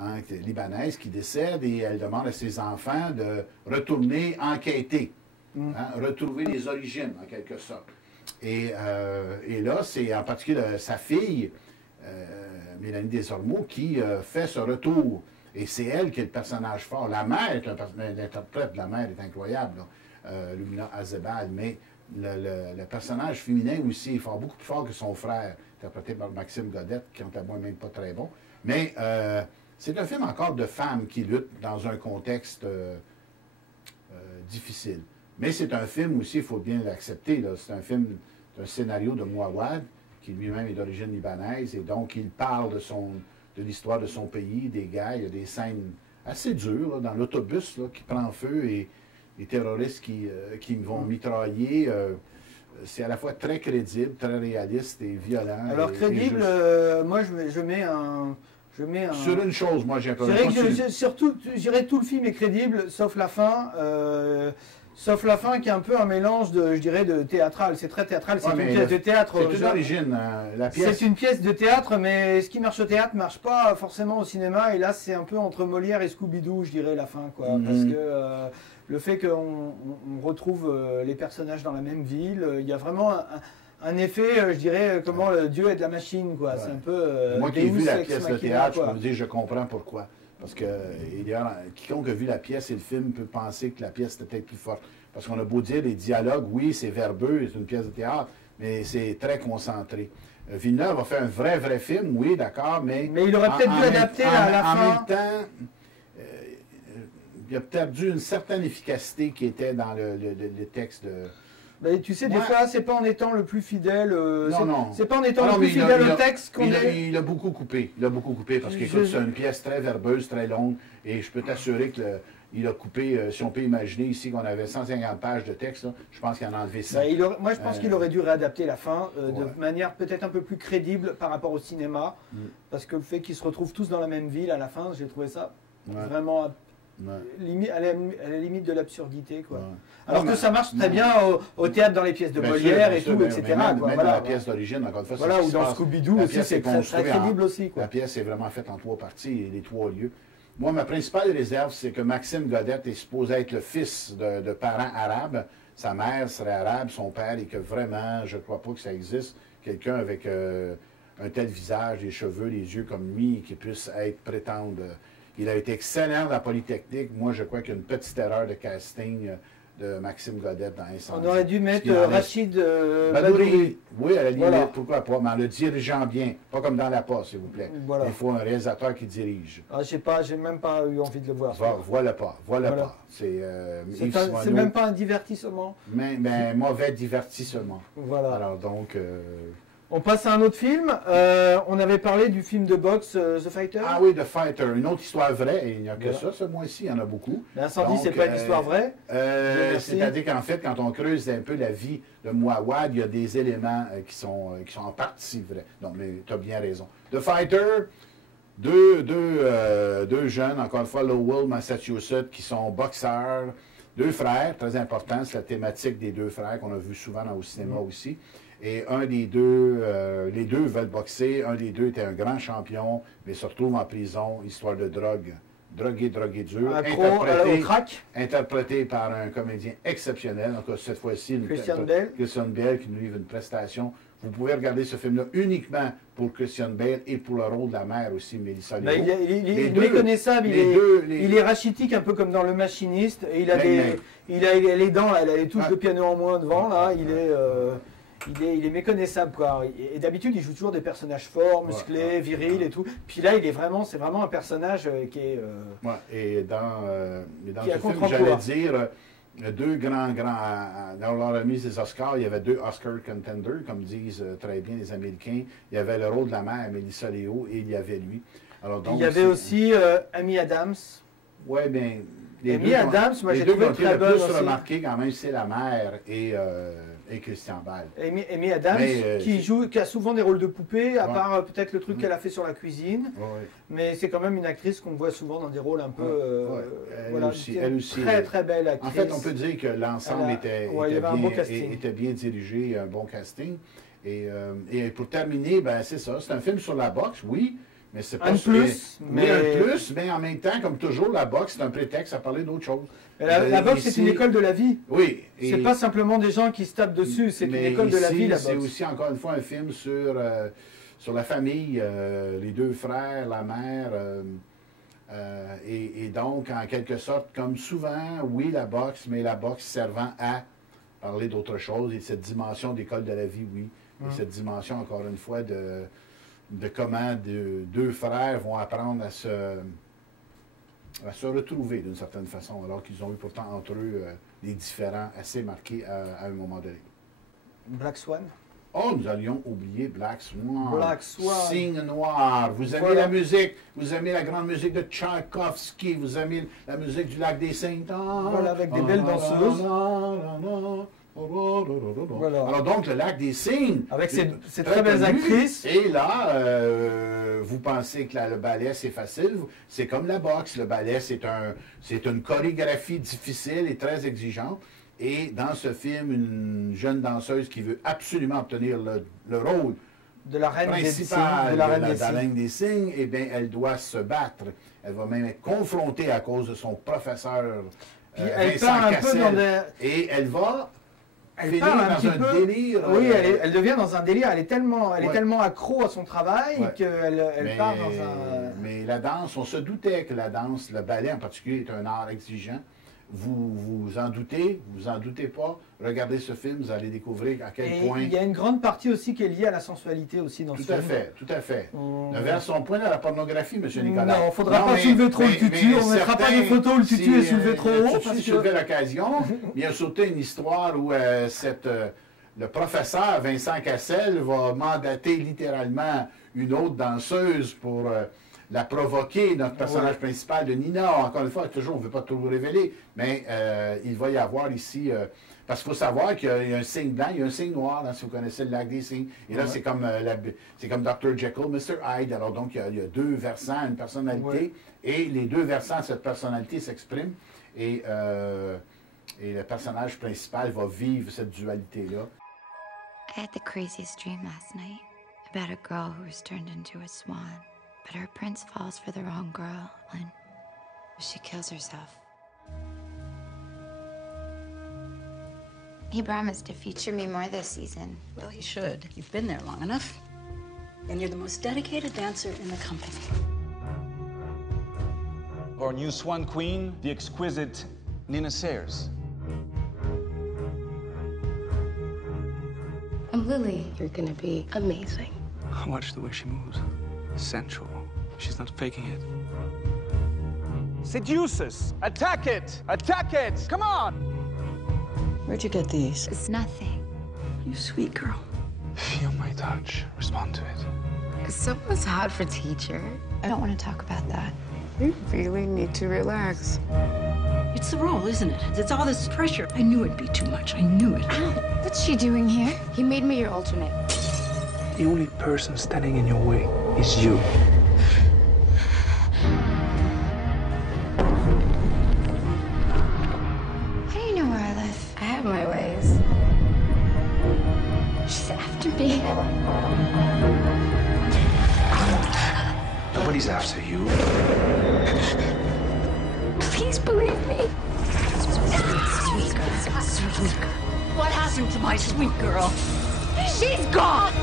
hein, libanaise qui décède et elle demande à ses enfants de retourner enquêter, hein, retrouver les origines en quelque sorte. Et là, c'est en particulier sa fille, Mélanie Desormeaux, qui fait ce retour. Et c'est elle qui est le personnage fort. La mère est l'interprète de la mère est incroyable, Lumina Azebal, mais le personnage féminin aussi est beaucoup plus fort que son frère, interprété par Maxime Godette, qui quant à moi même pas très bon. Mais c'est un film encore de femmes qui luttent dans un contexte difficile. Mais c'est un film aussi, il faut bien l'accepter, c'est un film, un scénario de Mouawad, qui lui-même est d'origine libanaise, et donc il parle de l'histoire de son pays, des guerres. Il y a des scènes assez dures, là, dans l'autobus qui prend feu et les terroristes qui vont mitrailler. C'est à la fois très crédible, très réaliste et violent. Alors crédible, moi je mets un... Sur une chose, moi j'ai un peu... Surtout, je dirais tout le film est crédible, sauf la fin. Sauf la fin qui est un peu un mélange de, je dirais, de théâtral. C'est très théâtral, c'est une pièce de théâtre. C'est une origine, la pièce. C'est une pièce de théâtre, mais ce qui marche au théâtre ne marche pas forcément au cinéma. Et là, c'est un peu entre Molière et Scooby-Doo, je dirais, la fin, quoi. Parce que le fait qu'on retrouve les personnages dans la même ville, il y a vraiment un effet, je dirais, comment le Dieu est de la machine, quoi. C'est un peu... moi qui ai vu la pièce de théâtre, je peux vous dire, je comprends pourquoi. Parce que quiconque a vu la pièce et le film peut penser que la pièce était peut-être plus forte. Parce qu'on a beau dire, les dialogues, oui, c'est verbeux, c'est une pièce de théâtre, mais c'est très concentré. Villeneuve a fait un vrai film, oui, d'accord, mais... Mais il aurait peut-être dû adapter à la fin. En même temps, il a peut-être dû une certaine efficacité qui était dans le texte de... Ben, tu sais, des fois, c'est pas en étant le plus fidèle. Non. C'est pas en étant le plus fidèle au texte qu'on est. Il a beaucoup coupé. Il a beaucoup coupé parce que c'est une pièce très verbeuse, très longue. Et je peux t'assurer qu'il a coupé, si on peut imaginer ici qu'on avait 150 pages de texte, là, je pense qu'il en a enlevé 100. Ben, moi, je pense qu'il aurait dû réadapter la fin de manière peut-être un peu plus crédible par rapport au cinéma. Parce que le fait qu'ils se retrouvent tous dans la même ville à la fin, j'ai trouvé ça vraiment. À la limite de l'absurdité, quoi. Alors que ça marche très bien au théâtre dans les pièces de Molière et tout, etc. Même dans la pièce d'origine, encore une fois, voilà, ou dans Scooby-Doo aussi, c'est très crédible aussi, quoi. La pièce est vraiment faite en 3 parties, et les 3 lieux. Moi, ma principale réserve, c'est que Maxime Godette est supposé être le fils de parents arabes. Sa mère serait arabe, son père, et que vraiment, je ne crois pas que ça existe, quelqu'un avec un tel visage, des cheveux, les yeux comme lui, qui puisse prétendre... Il a été excellent dans la Polytechnique. Moi, je crois qu'il y a une petite erreur de casting de Maxime Godette dans Incendie. On aurait dû mettre Rachid Badouri. Oui, à la limite, pourquoi pas, mais en le dirigeant bien. Pas comme dans La Poste, s'il vous plaît. Voilà. Il faut un réalisateur qui dirige. Ah, je sais pas, j'ai même pas eu envie de le voir. Voilà pas. C'est même pas un divertissement. Mais mauvais divertissement. Voilà. Alors donc... On passe à un autre film. On avait parlé du film de boxe The Fighter. Ah oui, The Fighter. Une autre histoire vraie. Et il n'y a que ça, ce mois-ci. Il y en a beaucoup. L'incendie, c'est pas une histoire vraie. C'est-à-dire qu'en fait, quand on creuse un peu la vie de Mouawad, il y a des éléments qui sont en partie vrais. Non, mais tu as bien raison. The Fighter, deux jeunes, encore une fois, Lowell, Massachusetts, qui sont boxeurs. 2 frères, très important. C'est la thématique des 2 frères qu'on a vu souvent au cinéma aussi. Et un des deux, les 2 veulent boxer. Un des 2 était un grand champion, mais se retrouve en prison, histoire de drogue. Drogué dur. Interprété par un comédien exceptionnel. Donc, cette fois-ci, Christian Bale, qui nous livre une prestation. Vous pouvez regarder ce film-là uniquement pour Christian Bale et pour le rôle de la mère aussi, Mélissa Léo. Il est méconnaissable, il est rachitique, un peu comme dans Le Machiniste. Et il a les dents, elle a les touches de piano en moins devant, là. Il est méconnaissable, quoi. Et d'habitude, il joue toujours des personnages forts, musclés, virils et tout. Puis là, c'est vraiment un personnage qui est... et dans ce film, j'allais dire, 2 grands... Dans la remise des Oscars, il y avait 2 Oscar contenders, comme disent très bien les Américains. Il y avait le rôle de la mère, Mélissa Léo, et il y avait lui. Alors, donc, il y avait aussi Amy Adams. Oui, bien... Amy Adams, moi j'ai trouvé très bonne aussi. Le plus remarqué quand même, c'est la mère et Christian Bale. Amy Adams, qui a souvent des rôles de poupée, à part peut-être le truc qu'elle a fait sur la cuisine. Mais c'est quand même une actrice qu'on voit souvent dans des rôles un peu... Elle aussi. Très, très belle actrice. En fait, on peut dire que l'ensemble était bien dirigé, un bon casting. Et pour terminer, c'est ça. C'est un film sur la boxe, oui. Mais c'est Un pas de ça. plus, Mais un plus, mais en même temps, comme toujours, la boxe, c'est un prétexte à parler d'autre chose. La boxe, c'est une école de la vie. Oui. C'est pas simplement des gens qui se tapent dessus, c'est une école de la vie, la boxe. C'est aussi, encore une fois, un film sur la famille, les deux frères, la mère. Et donc, en quelque sorte, comme souvent, oui, la boxe, mais la boxe servant à parler d'autre chose. Et cette dimension d'école de la vie, oui. Et cette dimension, encore une fois, de comment deux frères vont apprendre à se retrouver d'une certaine façon, alors qu'ils ont eu pourtant entre eux des différends assez marqués à un moment donné. Black Swan. Oh, nous allions oublier Black Swan. Black Swan. Cygne noir. Vous aimez la musique, vous aimez la grande musique de Tchaïkovski, vous aimez la musique du Lac des Cygnes. Voilà, avec des belles danseuses. Voilà. Alors donc, le Lac des Cygnes. Avec ces très belles actrices. Et là, vous pensez que le ballet, c'est facile. C'est comme la boxe. Le ballet, c'est une chorégraphie difficile et très exigeante. Et dans ce film, une jeune danseuse qui veut absolument obtenir le rôle de la reine principal de la reine des Cygnes, eh bien, elle doit se battre. Elle va même être confrontée à cause de son professeur Vincent Cassel. Et elle va finir dans un délire. Oui, elle devient dans un délire. Elle est tellement accro à son travail qu'elle part dans un... Mais la danse, on se doutait que la danse, le ballet en particulier, est un art exigeant. Vous en doutez, vous en doutez pas. Regardez ce film, vous allez découvrir à quel point... Il y a une grande partie aussi qui est liée à la sensualité aussi dans ce film. Tout à fait. Ne versons point à la pornographie, M. Nicolas. Non, il ne faudra pas soulever trop le tutu. On ne mettra pas des photos où le tutu est soulevé trop haut. Si je soulevais l'occasion, il y a sauté une histoire où le professeur Vincent Cassel va mandater littéralement une autre danseuse pour... la provoquer, notre personnage principal de Nina. Encore une fois, toujours, on ne veut pas tout vous révéler, mais il va y avoir ici... parce qu'il faut savoir qu'il y a un signe blanc, il y a un signe noir, là, si vous connaissez le Lac des Cygnes. Et là, c'est comme Dr. Jekyll, Mr. Hyde. Alors donc, il y a deux versants à une personnalité, et les deux versants de cette personnalité s'expriment. Et le personnage principal va vivre cette dualité-là. I had the craziest dream last night about a girl who was turned into a swan. But her prince falls for the wrong girl, and she kills herself. He promised to feature me more this season. Well, he should. You've been there long enough. And you're the most dedicated dancer in the company. Our new swan queen, the exquisite Nina Sayers. I'm Lily. You're gonna be amazing. Watch the way she moves. Sensual. She's not faking it. Seduce us! Attack it! Attack it! Come on! Where'd you get these? It's nothing. You sweet girl. Feel my touch. Respond to it. Someone's hot for teacher. I don't want to talk about that. You really need to relax. It's the role, isn't it? It's all this pressure. I knew it'd be too much. I knew it. Ow, what's she doing here? He made me your alternate. The only person standing in your way is you. How do you know where I live? I have my ways. She's after me. Nobody's after you. Please believe me. Sweet girl. Sweet girl. What happened to my sweet girl? She's gone!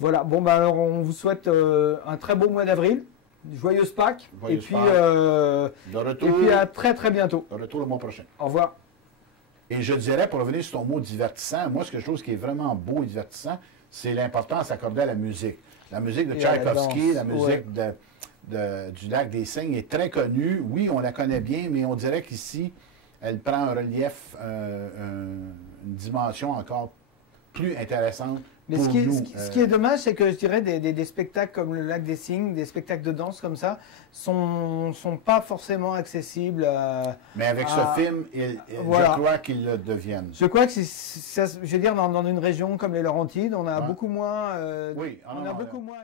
Voilà, bon ben alors on vous souhaite un très beau mois d'avril, joyeuse Pâques, et puis à très très bientôt. De retour le mois prochain. Au revoir. Et je dirais, pour revenir sur ton mot divertissant, moi, quelque chose qui est vraiment beau et divertissant, c'est l'importance accordée à la musique. La musique de Tchaïkovski, la musique du Lac des Cygnes est très connue. Oui, on la connaît bien, mais on dirait qu'ici, elle prend un relief, une dimension encore plus intéressante Mais ce qui est dommage, c'est que je dirais des spectacles comme le Lac des Cygnes, des spectacles de danse comme ça, sont pas forcément accessibles. Mais avec ce film, voilà. Je crois qu'ils le deviennent. Je crois que je veux dire, dans une région comme les Laurentides, on a beaucoup moins. Oui, on a beaucoup moins.